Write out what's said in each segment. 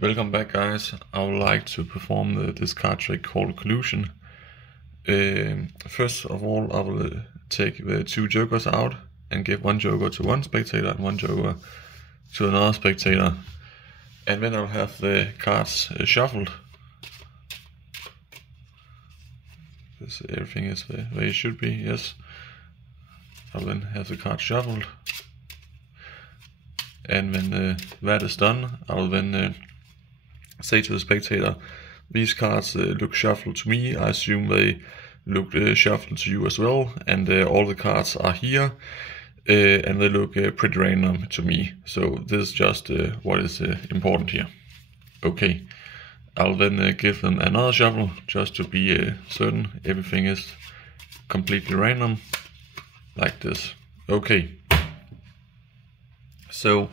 Welcome back, guys. I would like to perform this card trick called Collusion. First of all, I will take the two jokers out and give one joker to one spectator and one joker to another spectator. And then I'll have the cards shuffled. Everything is the way it should be, yes. I'll then have the cards shuffled. And when that is done, I will then say to the spectator, these cards look shuffled to me. I assume they look shuffled to you as well, and all the cards are here, and they look pretty random to me. So this is just what is important here. Okay, I'll then give them another shuffle just to be certain everything is completely random, like this. Okay, so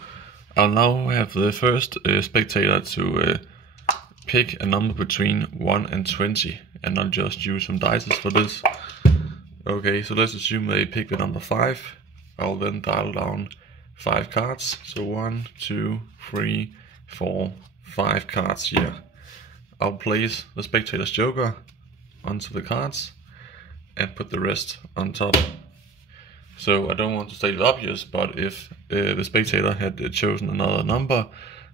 I'll now have the first spectator to pick a number between 1 and 20, and I'll just use some dice for this. Okay, so let's assume they pick the number 5. I'll then dial down 5 cards. So 1, 2, 3, 4, 5 cards here. I'll place the spectator's joker onto the cards and put the rest on top. So I don't want to state it obvious, but if the spectator had chosen another number,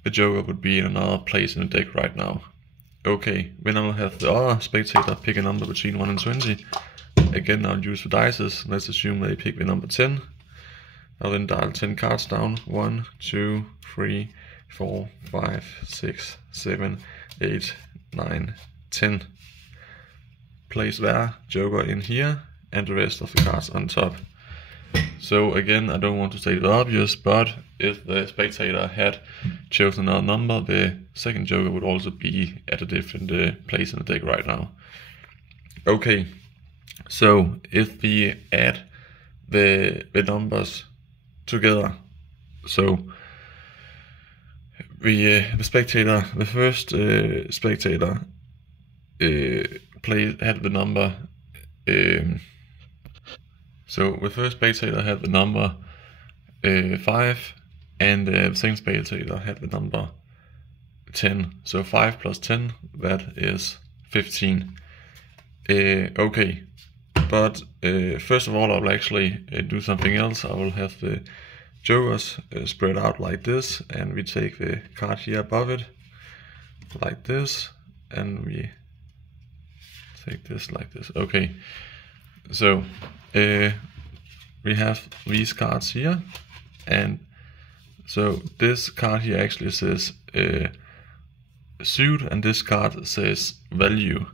the joker would be in another place in the deck right now. Okay, then I'll have the other spectator pick a number between 1 and 20. Again, I'll use the dice. Let's assume they pick the number 10. I'll then dial 10 cards down. 1, 2, 3, 4, 5, 6, 7, 8, 9, 10. Place their joker in here and the rest of the cards on top. So again, I don't want to state the obvious, but if the spectator had chosen another number, the second joker would also be at a different place in the deck right now. Okay, so if we add the numbers together, so the first spectator had the number. So the first spectator had the number 5, and the second spectator had the number 10. So 5 plus 10, that is 15. Okay, but first of all, I will actually do something else. I will have the jokers spread out like this, and we take the card here above it, like this, and we take this like this. Okay, so we have these cards here, and so this card here actually says suit, and this card says value.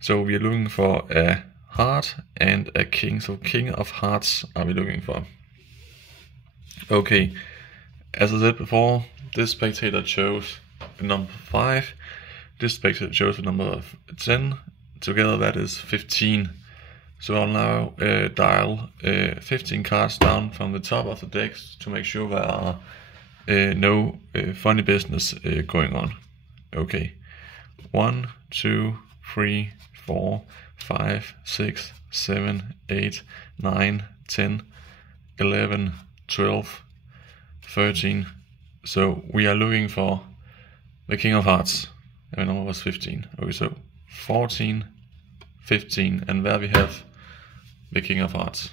So we are looking for a heart and a king. So king of hearts are we looking for. Okay, as I said before, this spectator chose the number 5, this spectator chose the number 10, together that is 15. So I'll now dial 15 cards down from the top of the decks to make sure there are no funny business going on. Okay, 1, 2, 3, 4, 5, 6, 7, 8, 9, 10, 11, 12, 13. So we are looking for the king of hearts. The number was 15. Okay, so 14, 15, and there we have the king of hearts.